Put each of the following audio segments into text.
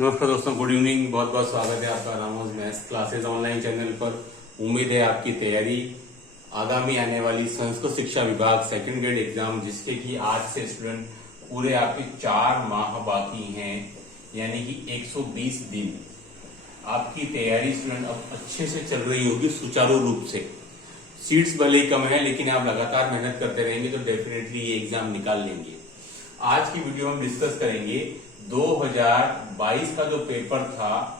नमस्कार दोस्तों, good evening. बहुत बहुत स्वागत है आपका Ramos maths classes online channel पर। उम्मीद है आपकी तैयारी आगामी आने वाली संस्कृत शिक्षा विभाग सेकंड ग्रेड एग्जाम, जिसके कि आज से स्टूडेंट पूरे आपके 4 माह बाकी हैं, यानी कि 120 दिन आपकी तैयारी स्टूडेंट अब अच्छे से चल रही होगी, सुचारू रूप से। सीट्स भले ही कम है, लेकिन आप लगातार मेहनत करते रहेंगे तो डेफिनेटली ये एग्जाम निकाल लेंगे। आज की वीडियो में डिस्कस करेंगे 2022 का जो पेपर था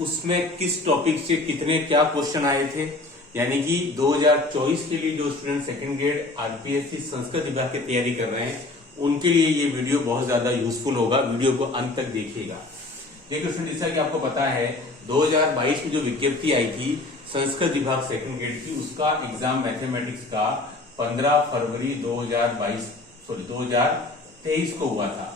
उसमें किस टॉपिक से कितने क्या क्वेश्चन आए थे, यानी कि 2024 के लिए जो student second grade RPSC Sanskrit विभाग की तैयारी कर रहे हैं उनके लिए ये वीडियो बहुत ज्यादा यूजफुल होगा। वीडियो को अंत तक देखिएगा। देखिए स्टूडेंट, जैसा कि आपको पता है 2022 में जो विज्ञप्ति आई थी संस्कृत विभाग सेकंड ग्रेड की, उसका एग्जाम मैथमेटिक्स का 15 फरवरी 2023 को हुआ था।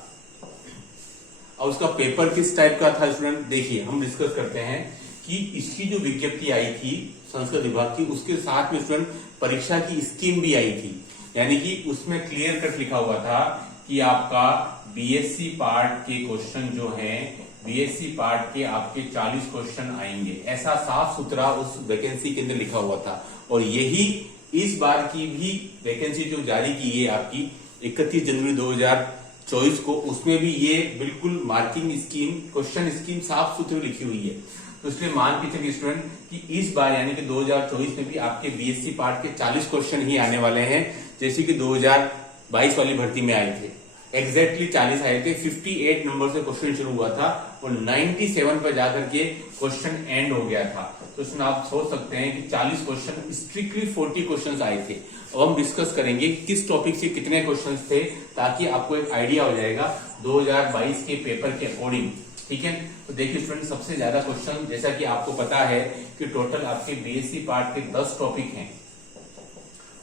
और उसका पेपर किस टाइप का था स्टूडेंट, देखिए हम डिस्कस करते हैं कि इसकी जो विज्ञप्ति आई थी संस्कृत विभाग की, उसके साथ में स्टूडेंट परीक्षा की स्कीम भी आई थी। यानी कि उसमें क्लियर कट लिखा हुआ था कि आपका बीएससी पार्ट के क्वेश्चन जो हैं, बीएससी पार्ट के आपके 40 क्वेश्चन आएंगे, ऐसा साफ सुथरा उस वैकेंसी के अंदर लिखा हुआ था। और यही इस बार की भी वैकेंसी जो जारी की है आपकी 31 जनवरी 2024 को, उसमें भी ये बिल्कुल मार्किंग स्कीम, क्वेश्चन स्कीम साफ सुथरी लिखी हुई है। तो इसलिए मान के चलिए स्टूडेंट कि इस बार यानी कि 2024 में भी आपके बीएससी पार्ट के 40 क्वेश्चन ही आने वाले हैं, जैसे कि 2022 वाली भर्ती में आए थे। एग्जैक्टली 40 आए थे। 58 नंबर से क्वेश्चन शुरू हुआ था और 97 पर जाकर के क्वेश्चन एंड हो गया था। तो इसमें आप सोच सकते हैं कि 40 क्वेश्चन, स्ट्रिक्टली 40 क्वेश्चन आए थे। अब हम डिस्कस करेंगे किस टॉपिक से कितने क्वेश्चन थे, ताकि आपको एक आइडिया हो जाएगा 2022 के पेपर के अकॉर्डिंग। ठीक है, तो देखिए स्टूडेंट, सबसे ज्यादा क्वेश्चन, जैसा कि आपको पता है कि टोटल आपके बीएससी पार्ट के 10 टॉपिक हैं।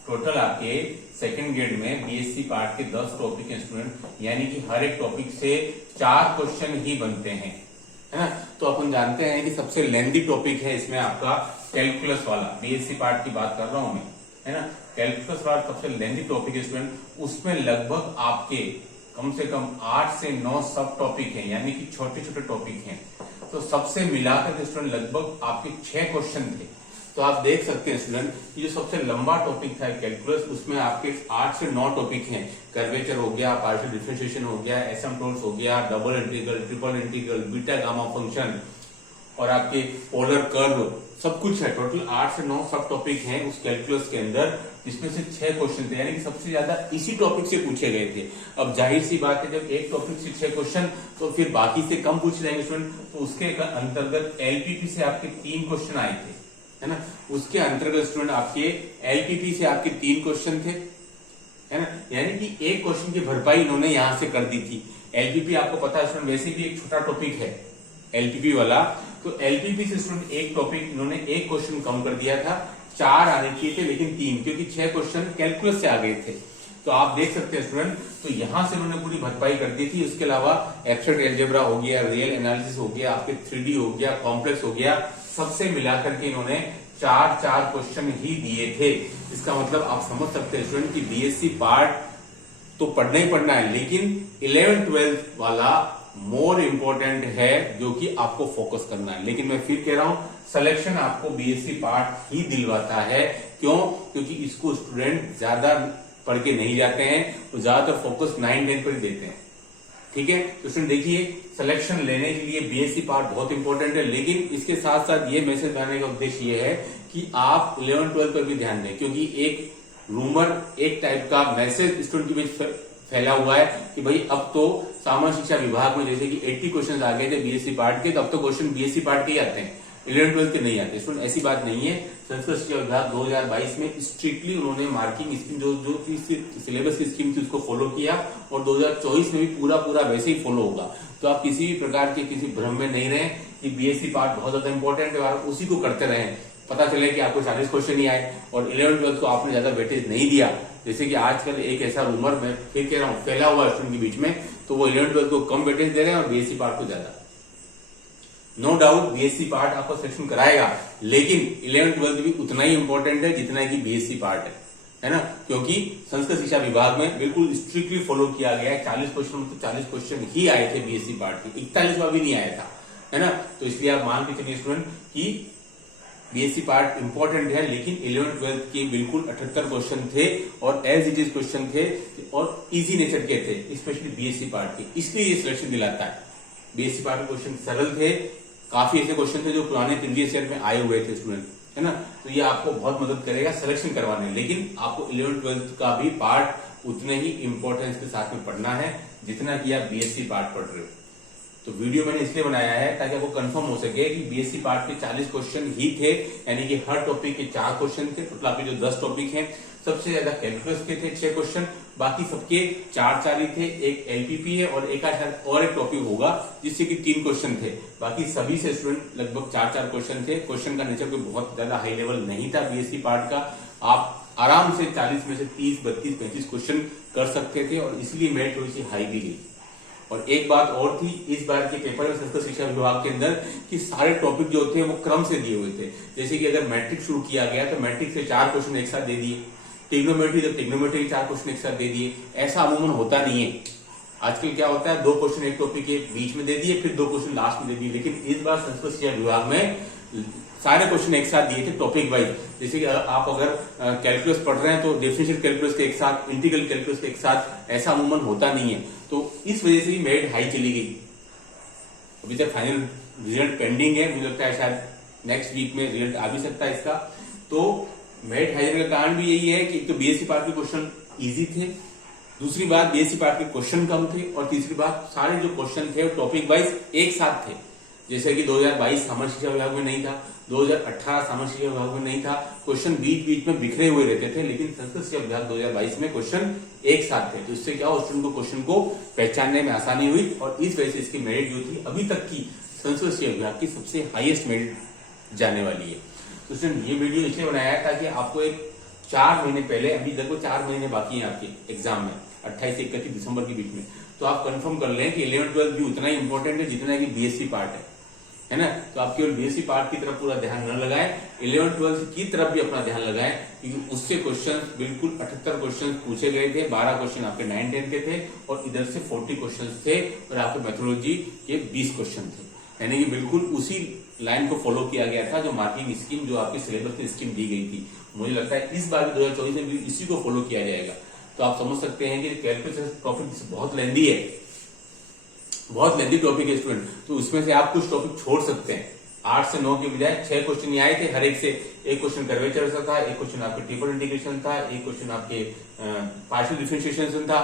टोटल आपके सेकंड ग्रेड में बीएससी पार्ट के 10 टॉपिक हैं स्टूडेंट, यानी कि हर एक टॉपिक से 4 क्वेश्चन ही बनते हैं, है ना। तो अपन जानते हैं कि सबसे लेंथी टॉपिक है इसमें आपका कैलकुलस वाला, बीएससी पार्ट की बात कर रहा हूं मैं, है ना। कैलकुलस वाला सबसे लेंथी टॉपिक है स्टूडेंट। उसमें लगभग आपके कम से कम 8 से 9 सब टॉपिक हैं, यानी कि छोटे छोटे टॉपिक हैं। तो सबसे मिलाकर स्टूडेंट लगभग आपके 6 क्वेश्चन थे। तो आप देख सकते हैं स्टूडेंट, ये जो सबसे लंबा टॉपिक था कैलकुलस, उसमें आपके 8 से 9 टॉपिक हैं। कर्वेचर हो गया, पार्शियल डिफरेंशिएशन हो गया, एसिम्पटोट्स हो गया, double integral, triple integral, beta gamma function और आपके पोलर कर्व, सब कुछ है। टोटल 8 से 9 सब टॉपिक हैं उस कैलकुलस के अंदर, जिसमें से 6 क्वेश्चन थे, यानी कि सबसे ज्यादा इसी टॉपिक से पूछे गए थे। अब जाहिर सी बात है, जब एक टॉपिक से 6 क्वेश्चन, तो फिर बाकी से कम पूछ जाएंगे स्टूडेंट। तो उसके अंतर्गत एलपीपी से आपके 3 क्वेश्चन आए थे, है ना। उसके अंतर्गत स्टूडेंट आपके एलपीपी से आपके 3 क्वेश्चन थे, है ना। यानी कि एक क्वेश्चन की भरपाई इन्होंने यहां से कर दी थी। एलपीपी आपको पता है स्टूडेंट, वैसे भी एक छोटा टॉपिक है एलपीपी वाला। तो एलपीपी से स्टूडेंट एक टॉपिक इन्होंने एक क्वेश्चन कम कर दिया था। 4 आने चाहिए थे, लेकिन 3, क्योंकि 6 क्वेश्चन कैलकुलस से आ गए थे। तो आप देख सकते हैं स्टूडेंट, तो यहां से उन्होंने पूरी भरपाई कर दी थी। उसके अलावा एब्स्ट्रैक्ट अलजेब्रा हो गया, रियल एनालिसिस हो गया, आपके 3D हो गया, कॉम्प्लेक्स हो गया, सबसे मिलाकर के इन्होंने 4 क्वेश्चन ही दिए थे। इसका मतलब आप समझ सकते हैं स्टूडेंट कि बीएससी पार्ट तो पढ़ना ही पढ़ना है, लेकिन 11th-12th वाला मोर इंपॉर्टेंट है, जो कि आपको फोकस करना है। लेकिन मैं फिर कह रहा हूं, सिलेक्शन आपको बीएससी पार्ट ही दिलवाता है। क्यों? क्योंकि इसको स्टूडेंट ज्यादा पढ़ के नहीं जाते हैं, तो ज्यादातर फोकस 9-10 पर ही देते हैं। ठीक है, तो स्टूडेंट देखिए, सिलेक्शन लेने के लिए बीएससी पार्ट बहुत इंपॉर्टेंट है, लेकिन इसके साथ साथ ये मैसेज लाने का उद्देश्य ये है कि आप 11-12 पर भी ध्यान दें, क्योंकि एक रूमर, एक टाइप का मैसेज स्टूडेंट के बीच फैला हुआ है कि भाई अब तो सामान्य शिक्षा विभाग में जैसे कि 80 क्वेश्चन आ गए थे बीएससी पार्ट के, तो अब तो क्वेश्चन बीएससी पार्ट के ही आते हैं, 11-12 के नहीं आते। स्टूडेंट ऐसी बात नहीं है। संस्कृत शिक्षा विभाग 2022 में स्ट्रिक्टली उन्होंने मार्किंग स्कीम जो सिलेबस की स्कीम थी उसको फॉलो किया, और 2024 में भी पूरा वैसे ही फॉलो होगा। तो आप किसी भी प्रकार के किसी भ्रम में नहीं रहे कि बीएससी पार्ट बहुत ज्यादा इंपॉर्टेंट है और उसी को करते रहे। पता चले कि आपको 40 क्वेश्चन ही आए और 11-12 को आपने ज्यादा वेटेज नहीं दिया, जैसे कि आजकल एक ऐसा रूमर, मैं फिर कह रहा हूं, फैला हुआ स्टूडेंट के बीच में, तो वो 11-12 को कम वेटेज दे रहे हैं और बीएससी पार्ट को ज्यादा। नो डाउट बीएससी पार्ट आपको सिलेक्शन कराएगा, लेकिन 11-12 भी उतना ही इंपॉर्टेंट है जितना कि बीएससी पार्ट है। है ना, क्योंकि संस्कृत शिक्षा विभाग में बिल्कुल स्ट्रिक्टली फॉलो किया गया है। 40 क्वेश्चन तो 40 क्वेश्चन ही आए थे बीएससी पार्ट के, 41वां भी नहीं आया था, है ना। तो इसलिए आप मान के चलिए स्टूडेंट कि बीएससी पार्ट इंपॉर्टेंट है, लेकिन 11th-12th के बिल्कुल 78 क्वेश्चन थे और एज इट इज क्वेश्चन थे और इजी नेचर के थे, स्पेशली बीएससी पार्ट के, इसलिए ये सिलेक्शन दिलाता है। बीएससी पार्ट के क्वेश्चन सरल थे, काफी ऐसे क्वेश्चन थे जो पुराने प्रीवियस ईयर में आए हुए थे स्टूडेंट, है ना। तो ये आपको बहुत मदद करेगा सिलेक्शन करवाने, लेकिन आपको 11th-12th का भी पार्ट उतने ही इंपॉर्टेंस के साथ में पढ़ना है जितना कि आप बीएससी पार्ट पढ़ रहे हो। तो वीडियो मैंने इसलिए बनाया है ताकि आपको कंफर्म हो सके कि बीएससी पार्ट के 40 क्वेश्चन ही थे, यानी कि हर टॉपिक के 4 क्वेश्चन थे। टोटल आपके जो 10 टॉपिक हैं, सबसे ज्यादा कैलकुलस के थे 6 क्वेश्चन, बाकी सबके 4 ही थे। एक एलपीपी है और एक और एक टॉपिक होगा जिससे कि 3 क्वेश्चन थे। बाकी सभी से स्टूडेंट लगभग 4 क्वेश्चन थे। क्वेश्चन का नेचर कोई बहुत ज्यादा हाई लेवल नहीं था बीएससी पार्ट का। आप आराम से 40 में से 30, 32, 35 क्वेश्चन कर सकते थे और इसलिए मेरिट थोड़ी सी हाई भी गई। और एक बात और थी इस बार के पेपर में संस्कृत शिक्षा विभाग के अंदर कि सारे टॉपिक जो थे वो क्रम से दिए हुए थे। जैसे कि अगर मैट्रिक शुरू किया गया तो मैट्रिक से 4 क्वेश्चन एक साथ दे दिए, ट्रिग्नोमेट्री तो ट्रिग्नोमेट्री के 4 क्वेश्चन एक साथ दे दिए। ऐसा अमूमन होता नहीं है। आजकल क्या होता है, 2 क्वेश्चन एक टॉपिक के बीच में दे दिए, फिर 2 क्वेश्चन लास्ट में दे दिए। लेकिन इस बार संस्कृत शिक्षा विभाग में सारे क्वेश्चन एक साथ दिए थे टॉपिक वाइज। जैसे कि आप अगर कैलकुलस पढ़ रहे हैं तो डेफिनेशन कैलकुलस के एक साथ, इंटीग्रल कैलकुलस के एक साथ, ऐसा अमूमन होता नहीं है। तो इस वजह से ही मेरिट हाई चली गई। अभी तक फाइनल रिजल्ट पेंडिंग है, मुझे लगता है शायद नेक्स्ट वीक में रिजल्ट आ भी सकता है इसका। तो मेरिट हाई जाने का कारण भी यही है कि एक तो बीएससी पार्ट के क्वेश्चन इजी थे, दूसरी बात बीएससी पार्ट के क्वेश्चन कम थे, और तीसरी बात सारे जो क्वेश्चन थे वो टॉपिक वाइज एक साथ थे। जैसे कि 2022 सामान्य शिक्षा विभाग में नहीं था, 2018 सामान्य शिक्षा विभाग में नहीं था, क्वेश्चन बीच बीच में बिखरे हुए रहते थे। लेकिन संस्कृत शिक्षा विभाग 2022 में क्वेश्चन एक साथ थे। तो इससे क्या हुआ, स्टूडेंट को क्वेश्चन को पहचानने में आसानी हुई और इस वजह से इसकी मेरिट जो थी अभी तक की संस्कृत शिक्षा विभाग की सबसे हाईएस्ट मेरिट जाने वाली है। तो स्टूडेंट ये वीडियो इसलिए बनाया है ताकि आपको एक 4 महीने पहले, अभी लगभग 4 महीने बाकी हैं आपके एग्जाम में, 28 से 31 दिसंबर के बीच में, तो आप कंफर्म कर लें कि 11th-12th भी उतना ही इंपॉर्टेंट है जितना कि बीएससी पार्ट है ना। तो आप केवल बीएससी पार्ट की तरफ पूरा ध्यान न लगाएं, 11th-12th की तरफ भी अपना ध्यान लगाएं, क्योंकि उससे क्वेश्चन बिल्कुल 78 क्वेश्चन पूछे गए थे। 12 क्वेश्चन आपके 9-10 के थे और इधर से 40 क्वेश्चन थे और आपके मैथोलॉजी के 20 क्वेश्चन थे। यानी कि बिल्कुल उसी लाइन को फॉलो किया गया था जो मार्किंग स्कीम, जो आपके सिलेबस की स्कीम दी गई थी। मुझे लगता है इस बार 2024 में भी इसी को फॉलो किया जाएगा। तो आप समझ सकते हैं कि कैलकुलस टॉपिक बहुत लेंदी है, बहुत लेंदी टॉपिक है स्टूडेंट। तो उसमें से आप कुछ टॉपिक छोड़ सकते हैं। 8 से 9 के बजाय 6 क्वेश्चन ये आए थे, हर एक से एक क्वेश्चन कर्वेचर का था, एक क्वेश्चन आपके ट्रिपल इंटीग्रेशन था, एक क्वेश्चन आपके पार्शियल डिफरेंशिएशन था,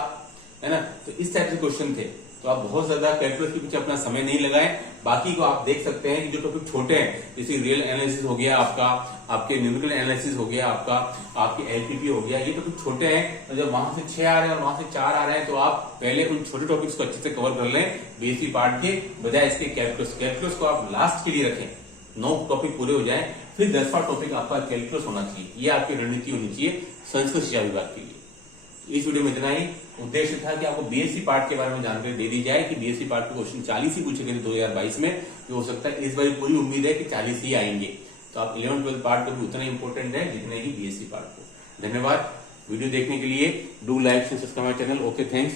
है ना। तो इस टाइप से क्वेश्चन थे। तो आप बहुत ज्यादा कैलकुलस के पीछे अपना समय नहीं लगाएं। बाकी को आप देख सकते हैं कि जो टॉपिक छोटे हैं, जैसे रियल एनालिसिस हो गया आपका, आपके न्यूमेरिकल एनालिसिस हो गया आपका, आपके एलपीपी हो गया, ये टॉपिक छोटे हैं। और जब वहां से 6 आ रहे हैं और वहां से 4 आ रहे हैं तो आप पहले उन छोटे टॉपिक्स को अच्छे से कवर कर लें बीएससी पार्ट के बजाय इसके कैलकुलस को आप लास्ट के लिए रखें। 9 टॉपिक पूरे हो जाए, फिर 10वां टॉपिक आपका कैलकुलस होना चाहिए। ये आपकी रणनीति होनी चाहिए संस्कृत शिक्षा विभाग के लिए। इस वीडियो में इतना ही। उद्देश्य था कि आपको बीएससी पार्ट के बारे में जानकारी दे दी जाए कि बीएससी पार्ट के क्वेश्चन 40 ही पूछे गए 2022 में, जो हो सकता है इस बार पूरी उम्मीद है कि 40 ही आएंगे। तो आप 11th-12th पार्ट को भी उतना इंपॉर्टेंट है जितने ही बीएससी पार्ट को। धन्यवाद वीडियो देखने के लिए। Do like and subscribe my channel. Okay, thanks.